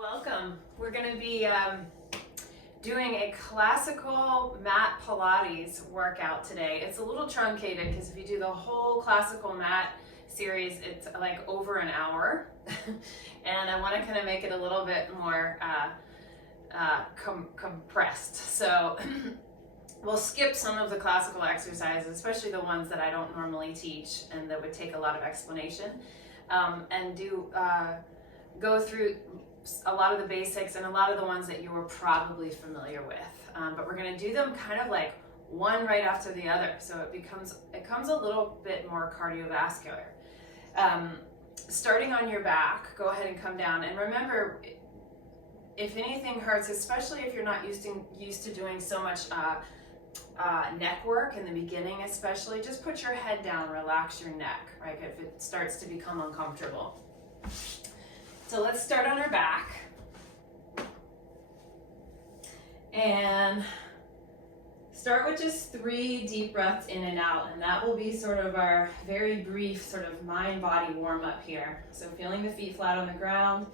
Welcome. We're going to be doing a classical mat Pilates workout today. It's a little truncated because if you do the whole classical mat series, it's like over an hour. And I want to kind of make it a little bit more compressed. So we'll skip some of the classical exercises, especially the ones that I don't normally teach and that would take a lot of explanation, and go through a lot of the basics and a lot of the ones that you were probably familiar with. But we're going to do them kind of like one right after the other, so it becomes a little bit more cardiovascular. Starting on your back, go ahead and come down, and remember, if anything hurts, especially if you're not used to doing so much neck work in the beginning, especially, just put your head down, relax your neck, right? If it starts to become uncomfortable. So let's start on our back. And start with just 3 deep breaths in and out, and that will be sort of our very brief sort of mind-body warm-up here. So feeling the feet flat on the ground.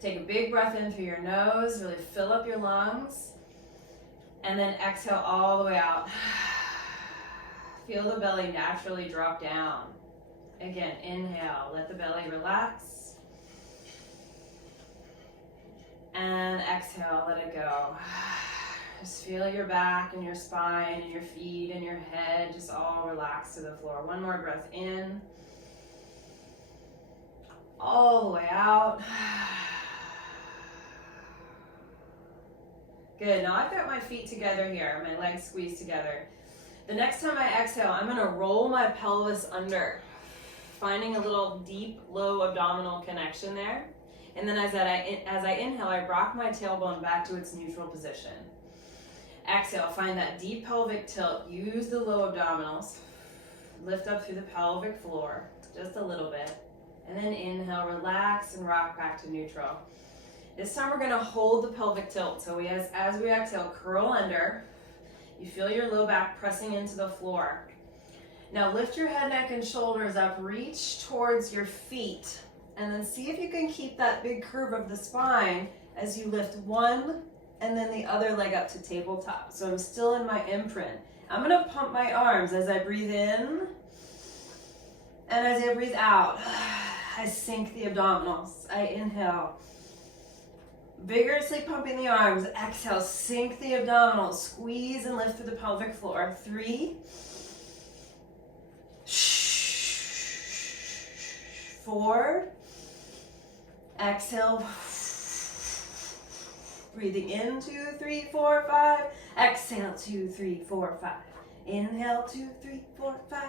Take a big breath in through your nose, really fill up your lungs, and then exhale all the way out. Feel the belly naturally drop down. Again, inhale, let the belly relax. And exhale, let it go. Just feel your back and your spine and your feet and your head just all relax to the floor. One more breath in. All the way out. Good, now I've got my feet together here, my legs squeezed together. The next time I exhale, I'm gonna roll my pelvis under, finding a little deep, low abdominal connection there. And then as I inhale, I rock my tailbone back to its neutral position. Exhale, find that deep pelvic tilt. Use the low abdominals. Lift up through the pelvic floor, just a little bit. And then inhale, relax and rock back to neutral. This time we're gonna hold the pelvic tilt. So as we exhale, curl under. You feel your low back pressing into the floor. Now lift your head, neck, and shoulders up. Reach towards your feet. And then see if you can keep that big curve of the spine as you lift one and then the other leg up to tabletop. So I'm still in my imprint. I'm gonna pump my arms as I breathe in, and as I breathe out, I sink the abdominals. I inhale, vigorously pumping the arms. Exhale, sink the abdominals. Squeeze and lift through the pelvic floor. 3, 4, exhale, breathing in, 2, 3, 4, 5, exhale, 2, 3, 4, 5, inhale, 2, 3, 4, 5,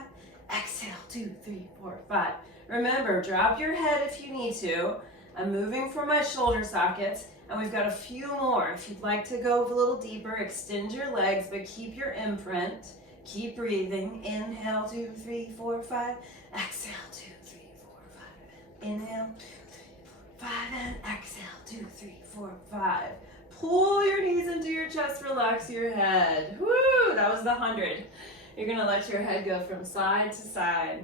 exhale, 2, 3, 4, 5. Remember, drop your head if you need to. I'm moving from my shoulder sockets, and we've got a few more. If you'd like to go a little deeper, extend your legs, but keep your imprint. Keep breathing. Inhale, 2, 3, 4, 5, exhale, 2, 3, 4, 5, inhale, 2, 3, 4, 5, and exhale, 2, 3, 4, 5. Pull your knees into your chest, relax your head. Woo, that was the 100. You're gonna let your head go from side to side.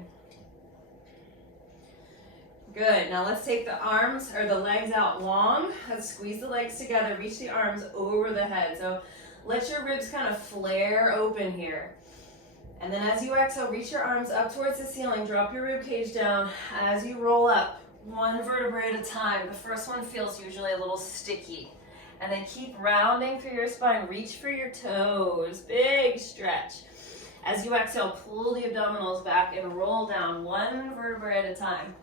Good, now let's take the arms or the legs out long. Let's squeeze the legs together, reach the arms over the head. So let your ribs kind of flare open here. And then as you exhale, reach your arms up towards the ceiling, drop your rib cage down as you roll up. One vertebrae at a time. The first one feels usually a little sticky. And then keep rounding through your spine. Reach for your toes. Big stretch. As you exhale, pull the abdominals back and roll down one vertebrae at a time.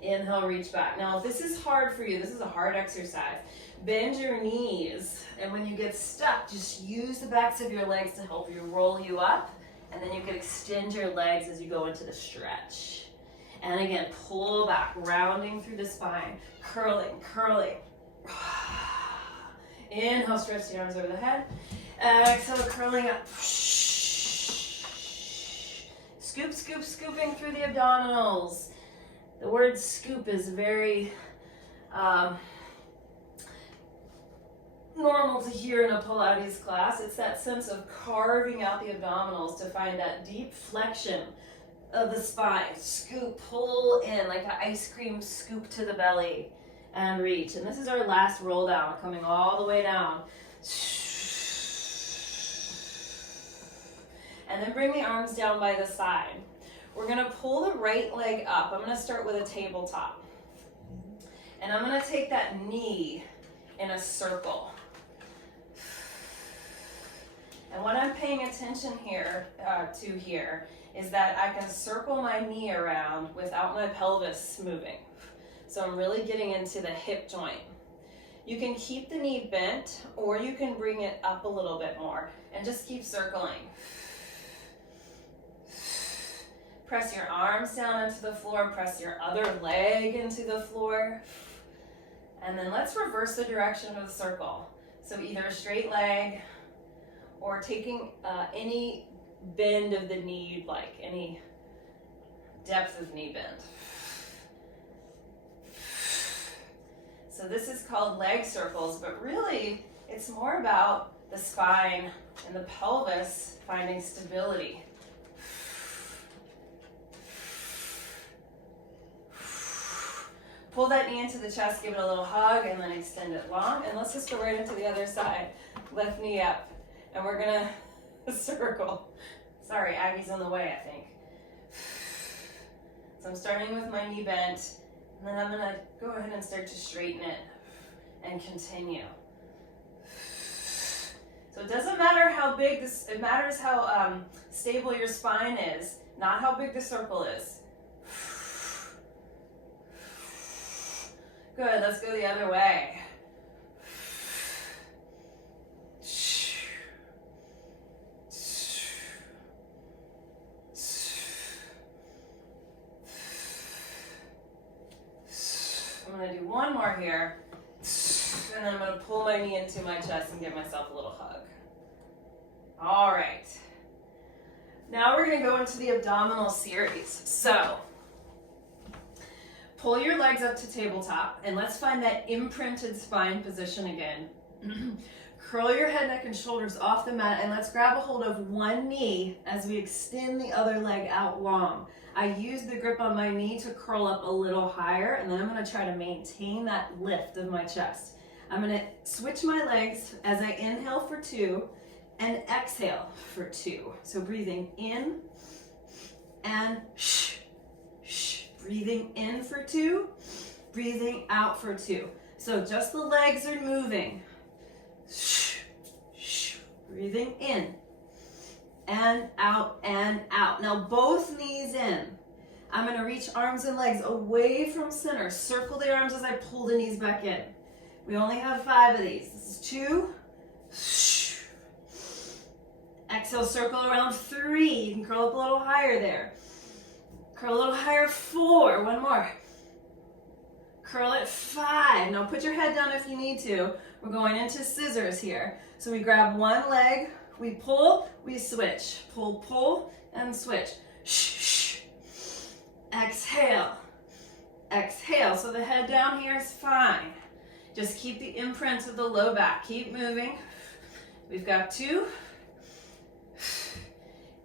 Inhale, reach back. Now, if this is hard for you, this is a hard exercise. Bend your knees. And when you get stuck, just use the backs of your legs to help you roll you up. And then you can extend your legs as you go into the stretch. And again, pull back, rounding through the spine, curling, curling. Inhale, stretch the arms over the head. Exhale, curling up. Scoop, scoop, scooping through the abdominals. The word scoop is very normal to hear in a Pilates class. It's that sense of carving out the abdominals to find that deep flexion of the spine. Scoop, pull in like an ice cream scoop to the belly and reach. And this is our last roll down, coming all the way down. And then bring the arms down by the side. We're gonna pull the right leg up. I'm gonna start with a tabletop. And I'm gonna take that knee in a circle. And what I'm paying attention here is that I can circle my knee around without my pelvis moving. So I'm really getting into the hip joint. You can keep the knee bent, or you can bring it up a little bit more and just keep circling. Press your arms down into the floor, press your other leg into the floor. And then let's reverse the direction of the circle. So either a straight leg, or taking any bend of the knee you'd like, any depth of knee bend. So this is called leg circles, but really it's more about the spine and the pelvis finding stability. Pull that knee into the chest, give it a little hug, and then extend it long. And let's just go right into the other side. Left knee up. And we're gonna circle. Sorry, Aggie's in the way, I think. So I'm starting with my knee bent, and then I'm gonna go ahead and start to straighten it and continue. So it doesn't matter how big this, it matters how stable your spine is, not how big the circle is. Good, let's go the other way. I'm gonna do one more here, and then I'm gonna pull my knee into my chest and give myself a little hug. All right. Now we're gonna go into the abdominal series. So, pull your legs up to tabletop, and let's find that imprinted spine position again. Curl your head, neck, and shoulders off the mat, and let's grab a hold of one knee as we extend the other leg out long. I use the grip on my knee to curl up a little higher, and then I'm gonna try to maintain that lift of my chest. I'm gonna switch my legs as I inhale for 2 and exhale for 2. So breathing in and shh, shh. Breathing in for 2, breathing out for 2. So just the legs are moving. Shh, shh. Breathing in and out and out. Now both knees in. I'm gonna reach arms and legs away from center. Circle the arms as I pull the knees back in. We only have 5 of these. This is 2. Shh. Exhale, circle around 3. You can curl up a little higher there. Curl a little higher, 4. One more. Curl at 5. Now put your head down if you need to. We're going into scissors here. So we grab one leg, we pull, we switch. Pull, pull, and switch. Shh, shh. Exhale. Exhale. So the head down here is fine. Just keep the imprint of the low back. Keep moving. We've got 2.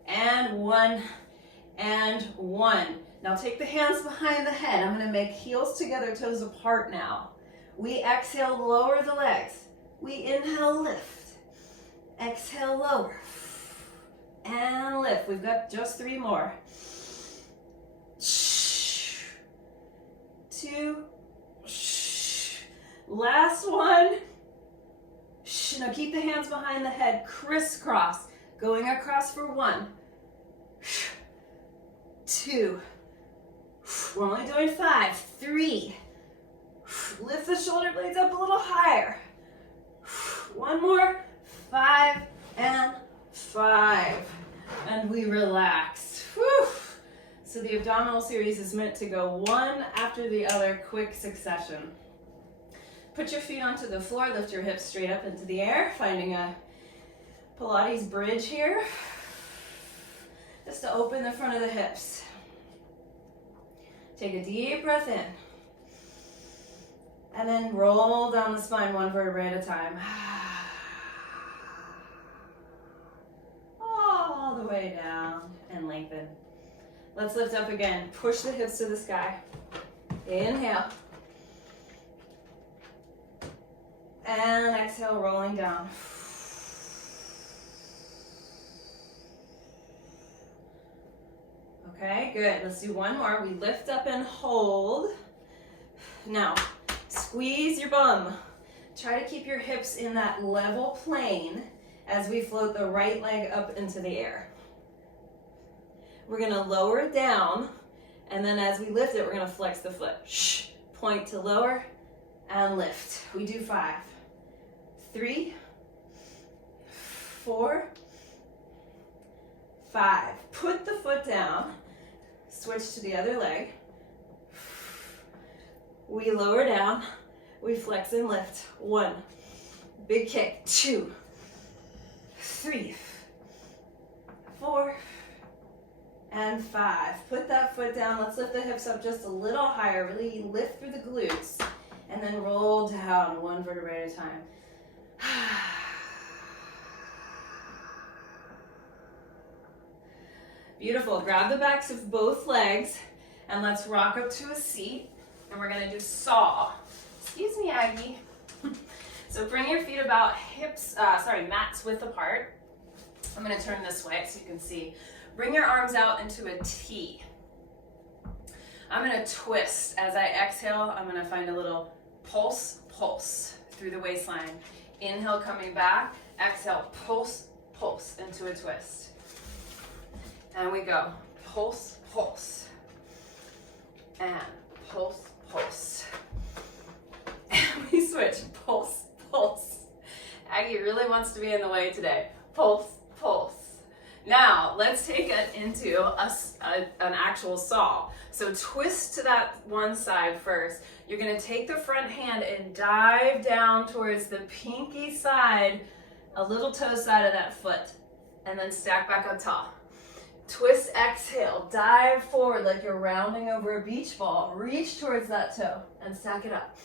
And 1. And 1. Now take the hands behind the head. I'm going to make heels together, toes apart now. We exhale, lower the legs. We inhale, lift. Exhale, lower. And lift. We've got just 3 more. 2. Last one. Now keep the hands behind the head, crisscross, going across for 1. 2. We're only doing 5. 3. Lift the shoulder blades up a little higher. 1 more. 5 and 5. And we relax. Whew. So the abdominal series is meant to go one after the other, quick succession. Put your feet onto the floor, lift your hips straight up into the air, finding a Pilates bridge here. Just to open the front of the hips. Take a deep breath in. And then roll down the spine 1 vertebrae at a time. All the way down and lengthen. Let's lift up again. Push the hips to the sky. Inhale. And exhale, rolling down. Okay, good. Let's do one more. We lift up and hold. Now, squeeze your bum. Try to keep your hips in that level plane as we float the right leg up into the air. We're gonna lower it down, and then as we lift it, we're gonna flex the foot. Shh. Point to lower and lift. We do 5, 3, 4, 5. Put the foot down. Switch to the other leg. We lower down. We flex and lift. 1. Big kick. 2, 3, 4, and 5. Put that foot down. Let's lift the hips up just a little higher. Really lift through the glutes. And then roll down 1 vertebrae at a time. Beautiful. Grab the backs of both legs and let's rock up to a seat. And we're gonna do saw. Excuse me, Aggie. So bring your feet about mats width apart. I'm gonna turn this way so you can see. Bring your arms out into a T. I'm gonna twist. As I exhale, I'm gonna find a little pulse, pulse through the waistline. Inhale, coming back. Exhale, pulse, pulse into a twist. And we go, pulse, pulse, and pulse, pulse. And we switch, pulse, pulse. Aggie really wants to be in the way today. Pulse, pulse. Now, let's take it into an actual saw. So twist to that one side first. You're gonna take the front hand and dive down towards the pinky side, a little toe side of that foot, and then stack back up tall. Twist, exhale, dive forward like you're rounding over a beach ball. Reach towards that toe and stack it up.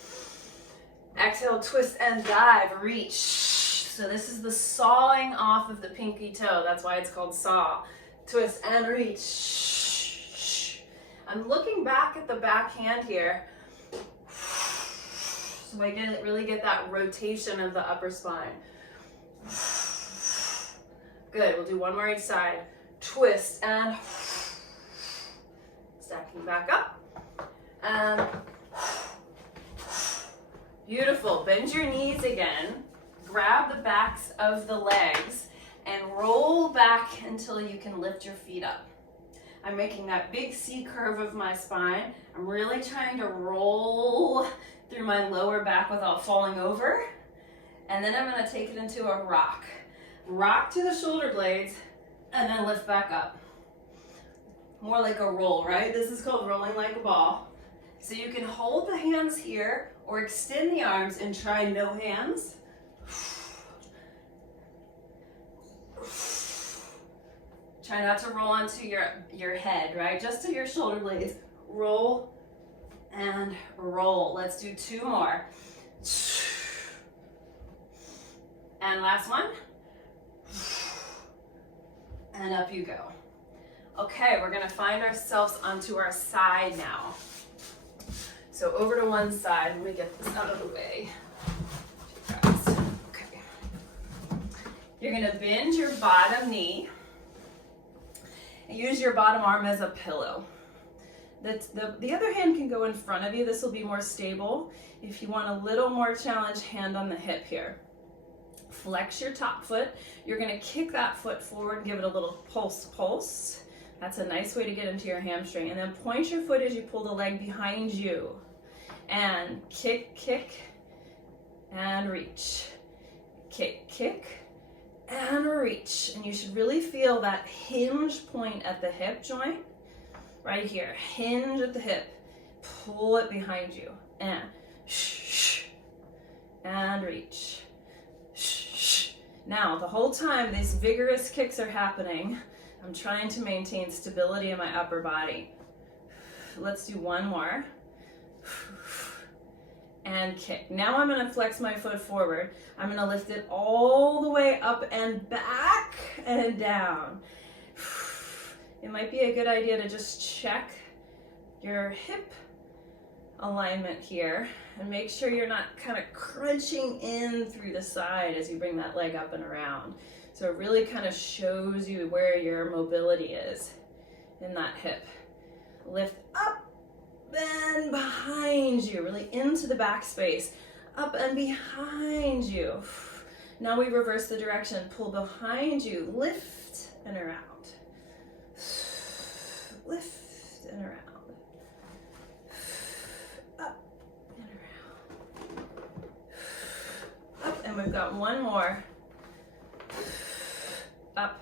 Exhale, twist and dive, reach. So this is the sawing off of the pinky toe. That's why it's called saw. Twist and reach. I'm looking back at the back hand here. So I really get that rotation of the upper spine. Good, we'll do one more each side. Twist and stacking back up. And beautiful. Bend your knees again. Grab the backs of the legs and roll back until you can lift your feet up. I'm making that big C curve of my spine. I'm really trying to roll through my lower back without falling over. And then I'm going to take it into a rock. Rock to the shoulder blades and then lift back up. More like a roll, right? This is called rolling like a ball. So you can hold the hands here or extend the arms and try no hands. Try not to roll onto your head, right? Just to your shoulder blades. Roll and roll. Let's do 2 more. And last one. And up you go. Okay, we're gonna find ourselves onto our side now. So over to one side. Let me get this out of the way. Okay. You're gonna bend your bottom knee. Use your bottom arm as a pillow. The other hand can go in front of you. This will be more stable. If you want a little more challenge, hand on the hip here. Flex your top foot. You're gonna kick that foot forward and give it a little pulse, pulse. That's a nice way to get into your hamstring. And then point your foot as you pull the leg behind you. And kick, kick, and reach. Kick, kick, and reach. And you should really feel that hinge point at the hip joint. Right here, hinge at the hip. Pull it behind you. And shh, and reach. Now, the whole time these vigorous kicks are happening, I'm trying to maintain stability in my upper body. Let's do one more. And kick. Now I'm going to flex my foot forward. I'm going to lift it all the way up and back and down. might be a good idea to just check your hip alignment here and make sure you're not kind of crunching in through the side as you bring that leg up and around. So it really kind of shows you where your mobility is in that hip. Lift up and behind you, really into the back space, up and behind you. Now we reverse the direction, pull behind you, lift and around, lift and around. And we've got one more. Up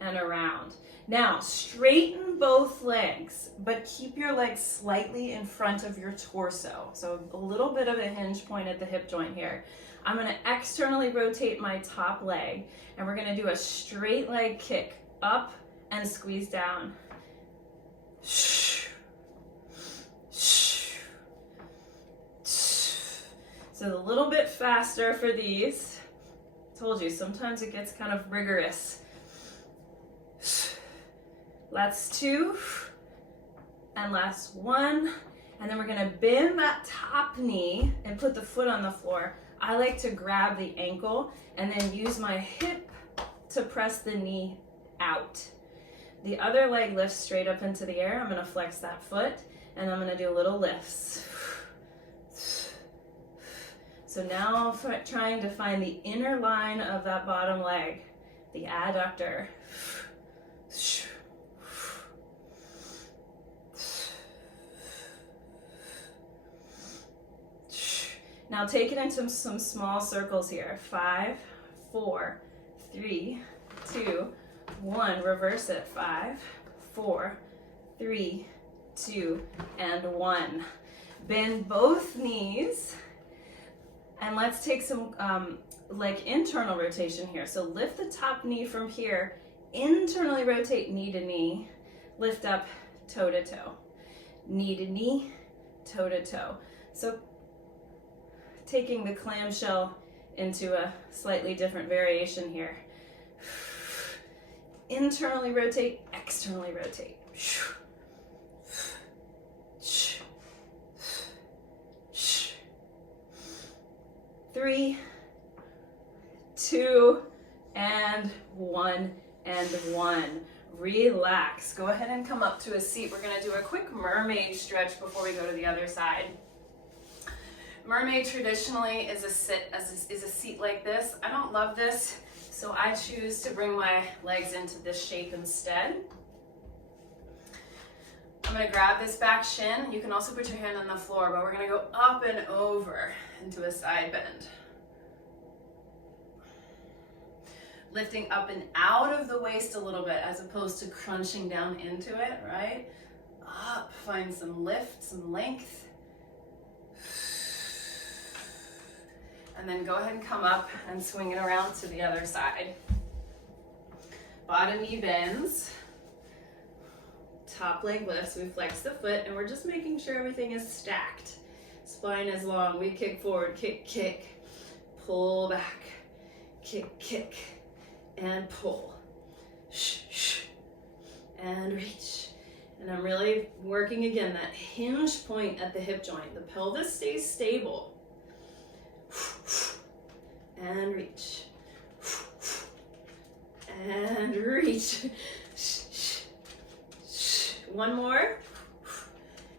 and around. Now, straighten both legs, but keep your legs slightly in front of your torso. So a little bit of a hinge point at the hip joint here. I'm gonna externally rotate my top leg, and we're gonna do a straight leg kick up and squeeze down. So a little bit faster for these. Told you, sometimes it gets kind of rigorous. Last two, and last one. And then we're gonna bend that top knee and put the foot on the floor. I like to grab the ankle and then use my hip to press the knee out. The other leg lifts straight up into the air. I'm gonna flex that foot, and I'm gonna do little lifts. So now trying to find the inner line of that bottom leg, the adductor. Now take it into some small circles here. 5, 4, 3, 2, 1. Reverse it. 5, 4, 3, 2, and 1. Bend both knees. And let's take some like internal rotation here. So lift the top knee from here, internally rotate knee to knee, lift up toe to toe, knee to knee, toe to toe. So taking the clamshell into a slightly different variation here. Internally rotate, externally rotate. 3, 2, and 1, and 1. Relax. Go ahead and come up to a seat. We're going to do a quick mermaid stretch before we go to the other side. Mermaid traditionally is a seat like this. I don't love this, so I choose to bring my legs into this shape instead. I'm going to grab this back shin. You can also put your hand on the floor, but we're going to go up and over into a side bend. Lifting up and out of the waist a little bit as opposed to crunching down into it, right? Up, find some lift, some length. And then go ahead and come up and swing it around to the other side. Bottom knee bends. Top leg lifts, we flex the foot, and we're just making sure everything is stacked. Spine is long, we kick forward, kick, kick, pull back, kick, kick, and pull. Shh, shh, and reach. And I'm really working again, that hinge point at the hip joint. The pelvis stays stable. And reach. And reach. One more.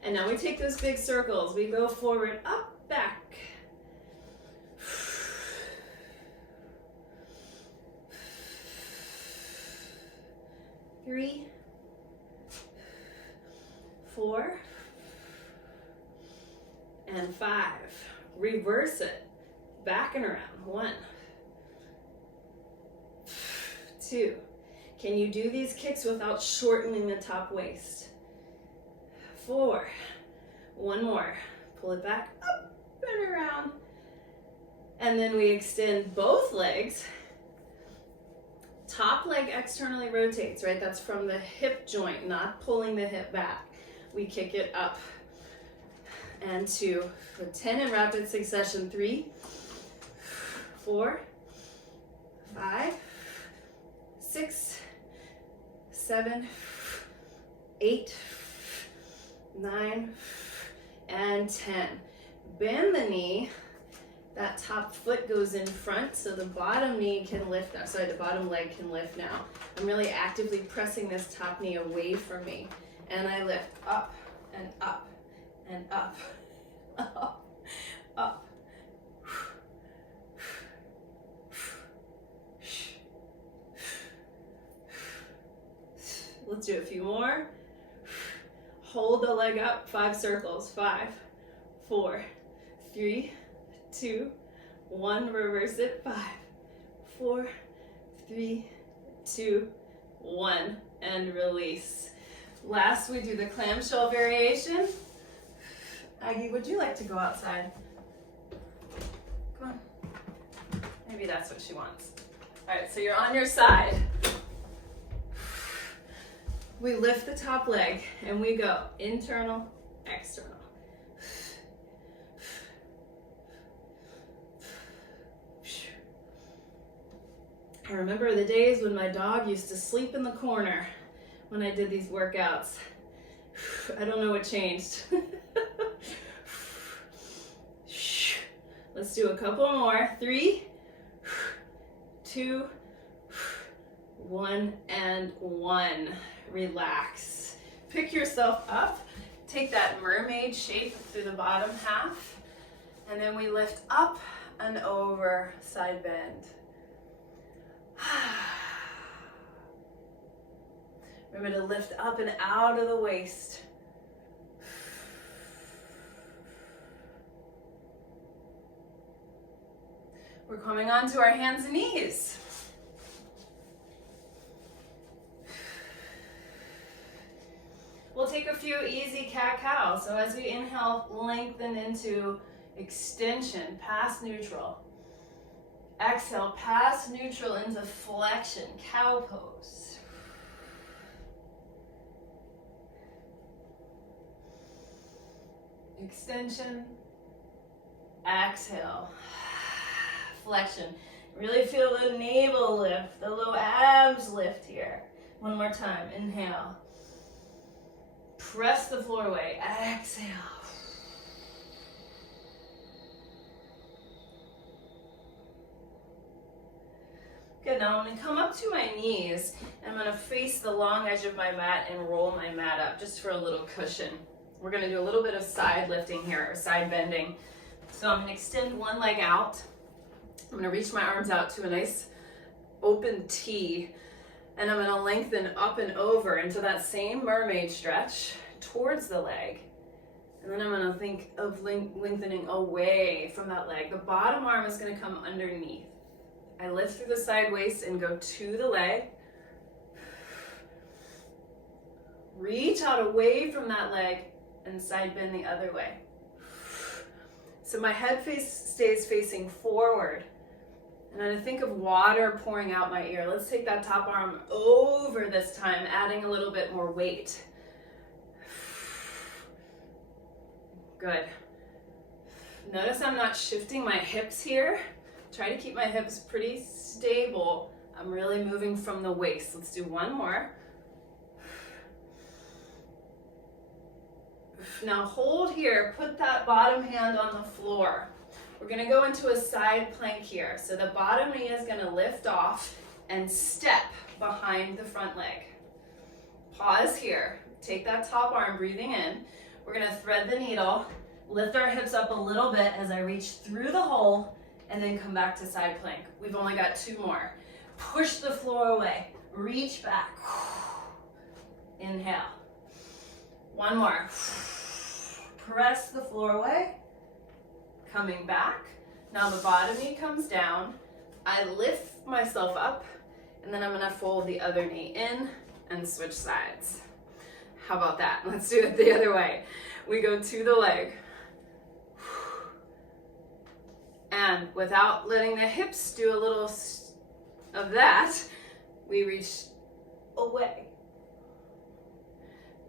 And now we take those big circles. We go forward, up, back. 3, 4, and 5. Reverse it. Back and around. 1, 2. Can you do these kicks without shortening the top waist? 4. One more. Pull it back, up and around. And then we extend both legs. Top leg externally rotates, right? That's from the hip joint, not pulling the hip back. We kick it up. And 2. For 10 in rapid succession. 3, 4, 5, 6, 7, 8, 9, and 10. Bend the knee. That top foot goes in front, so the bottom knee can lift up. Sorry, the bottom leg can lift now. I'm really actively pressing this top knee away from me. And I lift up and up and up, up, up. Let's do a few more. Hold the leg up, 5 circles. 5, 4, 3, 2, 1. Reverse it. 5, 4, 3, 2, 1. And release. Last, we do the clamshell variation. Aggie, would you like to go outside? Come on. Maybe that's what she wants. All right, so you're on your side. We lift the top leg and we go internal, external. I remember the days when my dog used to sleep in the corner when I did these workouts. I don't know what changed. Let's do a couple more. 3, 2, 1, and 1. Relax. Pick yourself up. Take that mermaid shape through the bottom half. And then we lift up and over, side bend. Remember to lift up and out of the waist. We're coming onto our hands and knees. We'll take a few easy cat-cow. So as we inhale, lengthen into extension, past neutral. Exhale, past neutral into flexion, cow pose. Extension, exhale, flexion. Really feel the navel lift, the low abs lift here. One more time, inhale. Press the floor away, exhale. Good, now I'm gonna come up to my knees and I'm gonna face the long edge of my mat and roll my mat up just for a little cushion. We're gonna do a little bit of side lifting here, or side bending. So I'm gonna extend one leg out. I'm gonna reach my arms out to a nice open T, and I'm gonna lengthen up and over into that same mermaid stretch towards the leg. And then I'm gonna think of lengthening away from that leg. The bottom arm is gonna come underneath. I lift through the side waist and go to the leg. Reach out away from that leg and side bend the other way. So my head stays facing forward. And then I think of water pouring out my ear. Let's take that top arm over this time, adding a little bit more weight. Good. Notice I'm not shifting my hips here. Try to keep my hips pretty stable. I'm really moving from the waist. Let's do one more. Now hold here, put that bottom hand on the floor. We're gonna go into a side plank here. So the bottom knee is gonna lift off and step behind the front leg. Pause here, take that top arm, breathing in. We're gonna thread the needle, lift our hips up a little bit as I reach through the hole, and then come back to side plank. We've only got 2 more. Push the floor away, reach back. Inhale. One more. Press the floor away, coming back. Now the bottom knee comes down. I lift myself up, and then I'm gonna fold the other knee in and switch sides. How about that? Let's do it the other way. We go to the leg. And without letting the hips do a little of that, we reach away.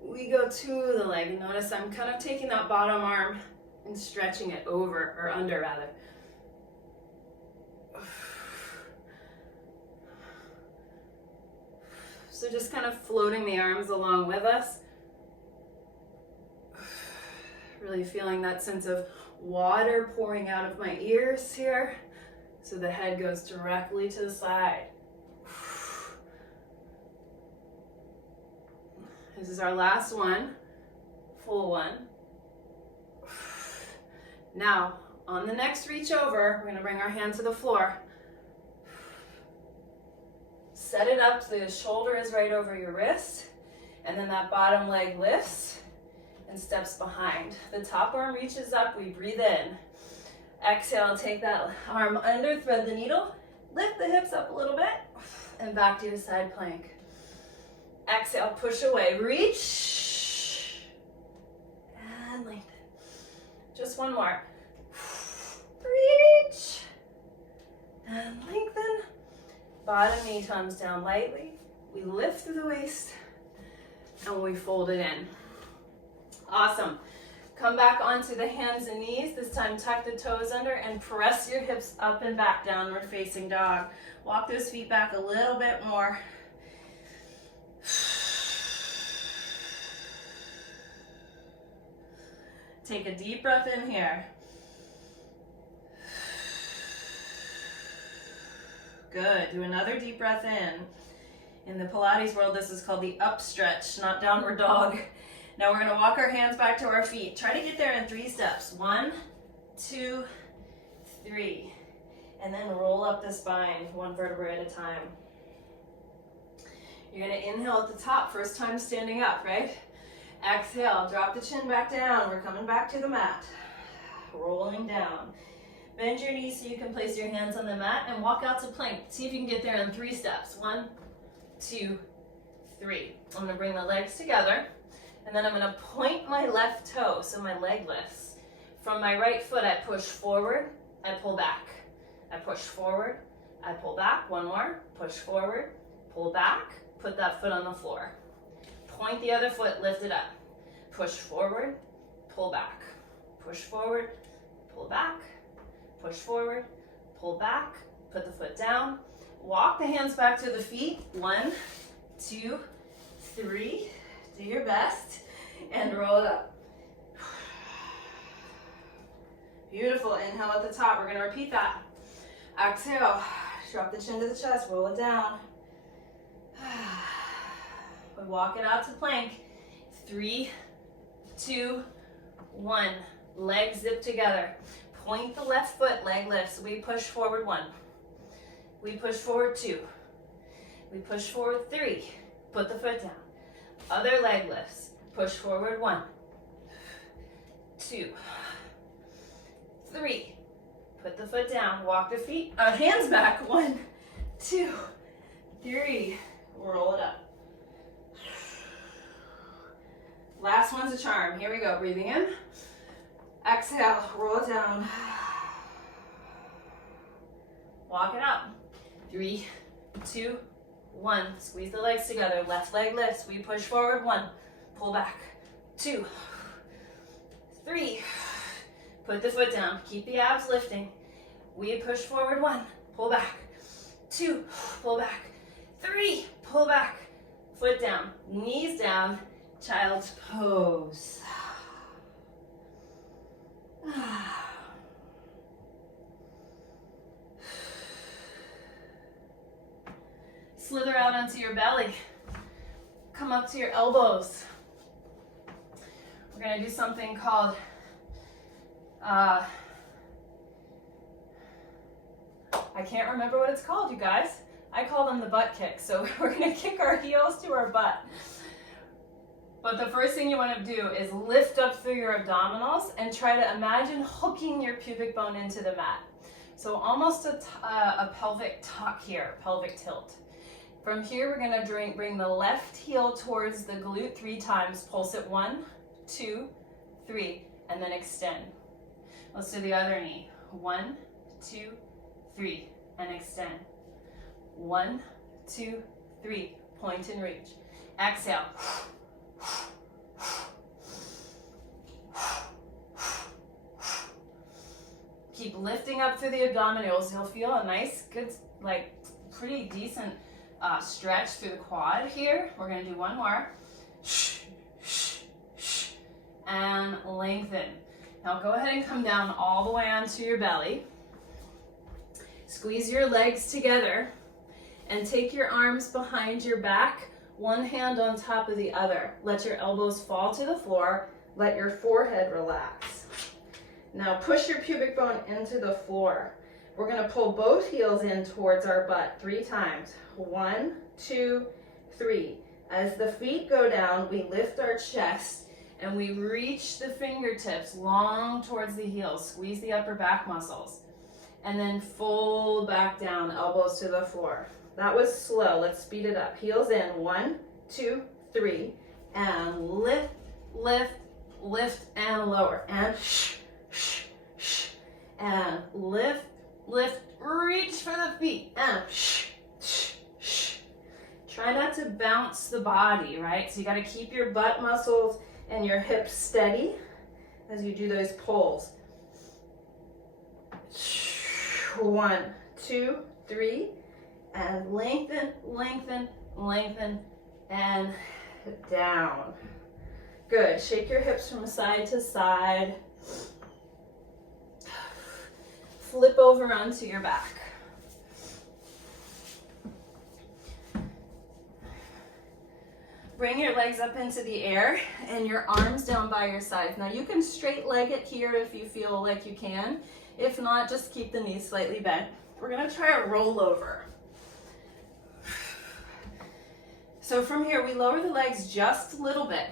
We go to the leg. Notice I'm kind of taking that bottom arm and stretching it over, or under rather. So just kind of floating the arms along with us. Really feeling that sense of water pouring out of my ears here. So the head goes directly to the side. This is our last one, full one. Now, on the next reach over, we're gonna bring our hand to the floor. Set it up so the shoulder is right over your wrist, and then that bottom leg lifts and steps behind. The top arm reaches up, we breathe in. Exhale, take that arm under, thread the needle, lift the hips up a little bit, and back to your side plank. Exhale, push away, reach, and lengthen. Just one more. Reach, and lengthen. Bottom knee comes down lightly. We lift through the waist, and we fold it in. Awesome. Come back onto the hands and knees. This time tuck the toes under and press your hips up and back, downward facing dog. Walk those feet back a little bit more. Take a deep breath in here. Good. Do another deep breath in. In the Pilates world, this is called the up stretch, not downward dog. Now we're going to walk our hands back to our feet. Try to get there in 3 steps. 1, 2, 3. And then roll up the spine, 1 vertebra at a time. You're going to inhale at the top, first time standing up, right? Exhale, drop the chin back down. We're coming back to the mat. Rolling down. Bend your knees so you can place your hands on the mat and walk out to plank. See if you can get there in 3 steps. 1, 2, 3. I'm going to bring the legs together. And then I'm going to point my left toe so my leg lifts. From my right foot, I push forward, I pull back. I push forward, I pull back. 1 more. Push forward, pull back, put that foot on the floor. Point the other foot, lift it up. Push forward, pull back. Push forward, pull back. Push forward, pull back, put the foot down. Walk the hands back to the feet. 1, 2, 3. Do your best and roll it up. Beautiful. Inhale at the top. We're going to repeat that. Exhale. Drop the chin to the chest. Roll it down. We walk it out to plank. 3, 2, 1. Legs zip together. Point the left foot. Leg lifts. We push forward 1. We push forward 2. We push forward 3. Put the foot down. Other leg lifts. Push forward 1, 2, 3. Put the foot down. Walk the feet, hands back. 1, 2, 3. Roll it up. Last one's a charm. Here we go. Breathing in. Exhale. Roll it down. Walk it up. 3, 2, 1. Squeeze the legs together. Left leg lifts. We push forward. 1. Pull back. 2, 3. Put the foot down. Keep the abs lifting. We push forward. 1. Pull back. 2. Pull back. 3. Pull back. Foot down. Knees down. Child's pose. Slither out onto your belly. Come up to your elbows. We're going to do something called I can't remember what it's called, you guys. I call them the butt kicks. So we're going to kick our heels to our butt. But the first thing you want to do is lift up through your abdominals and try to imagine hooking your pubic bone into the mat. So almost a pelvic tuck here, pelvic tilt. From here, we're going to bring the left heel towards the glute 3 times. Pulse it 1, 2, 3, and then extend. Let's do the other knee. 1, 2, 3, and extend. 1, 2, 3, point and reach. Exhale. Keep lifting up through the abdominals. You'll feel a nice, good, like pretty decent stretch through the quad here. We're going to do one more. And and lengthen. Now go ahead and come down all the way onto your belly. Squeeze your legs together and take your arms behind your back, one hand on top of the other. Let your elbows fall to the floor. Let your forehead relax. Now push your pubic bone into the floor. We're going to pull both heels in towards our butt 3 times. 1, 2, 3. As the feet go down, we lift our chest and we reach the fingertips long towards the heels. Squeeze the upper back muscles. And then fold back down, elbows to the floor. That was slow. Let's speed it up. Heels in. 1, 2, 3. And lift, lift, lift, and lower. And shh, shh, shh. And lift, lift, reach for the feet. And shh, shh, shh. Try not to bounce the body, right? So you got to keep your butt muscles and your hips steady as you do those pulls. 1, 2, 3. And lengthen, lengthen, lengthen, and down. Good. Shake your hips from side to side. Flip over onto your back. Bring your legs up into the air and your arms down by your sides. Now you can straight leg it here if you feel like you can. If not, just keep the knees slightly bent. We're going to try a rollover. So from here, we lower the legs just a little bit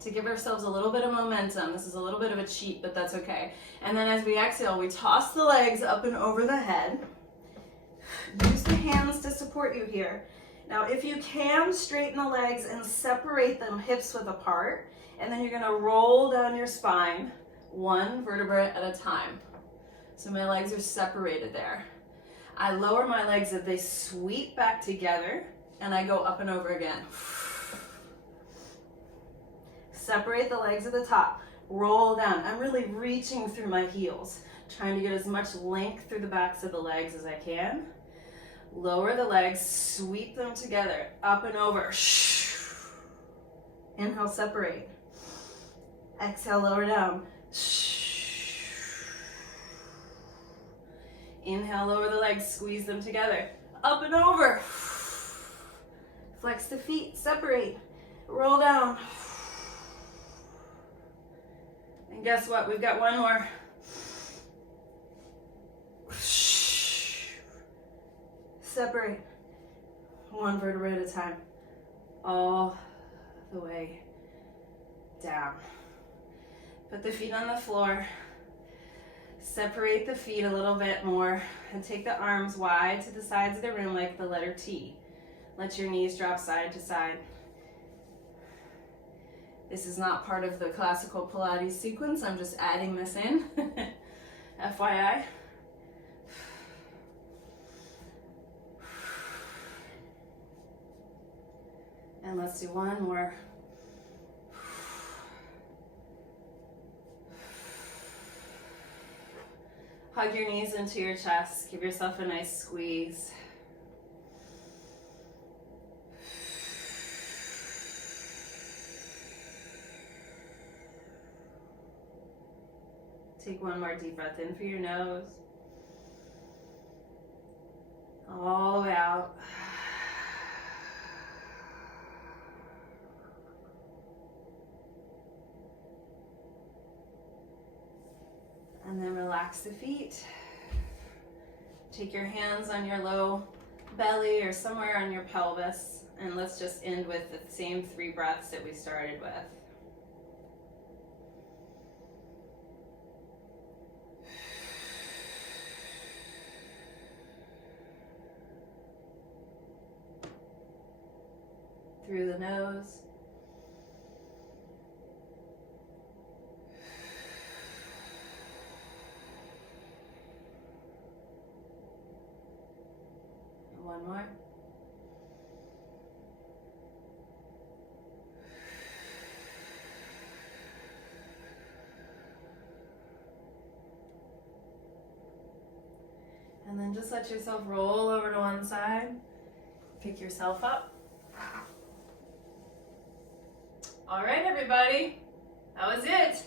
to give ourselves a little bit of momentum. This is a little bit of a cheat, but that's okay. And then as we exhale, we toss the legs up and over the head. Use the hands to support you here. Now, if you can, straighten the legs and separate them hips width apart. And then you're going to roll down your spine, 1 vertebra at a time. So my legs are separated there. I lower my legs as they sweep back together. And I go up and over again. Separate the legs at the top. Roll down. I'm really reaching through my heels, trying to get as much length through the backs of the legs as I can. Lower the legs, sweep them together, up and over. Inhale, separate. Exhale, lower down. Inhale, lower the legs, squeeze them together, up and over. Flex the feet, separate, roll down. And guess what? We've got one more. Separate, 1 vertebra at a time, all the way down. Put the feet on the floor. Separate the feet a little bit more and take the arms wide to the sides of the room like the letter T. Let your knees drop side to side. This is not part of the classical Pilates sequence. I'm just adding this in. FYI. And let's do one more. Hug your knees into your chest. Give yourself a nice squeeze. Take one more deep breath in through your nose. All the way out. And then relax the feet. Take your hands on your low belly or somewhere on your pelvis. And let's just end with the same 3 breaths that we started with. Through the nose. And one more. And then just let yourself roll over to one side. Pick yourself up. All right, everybody, that was it.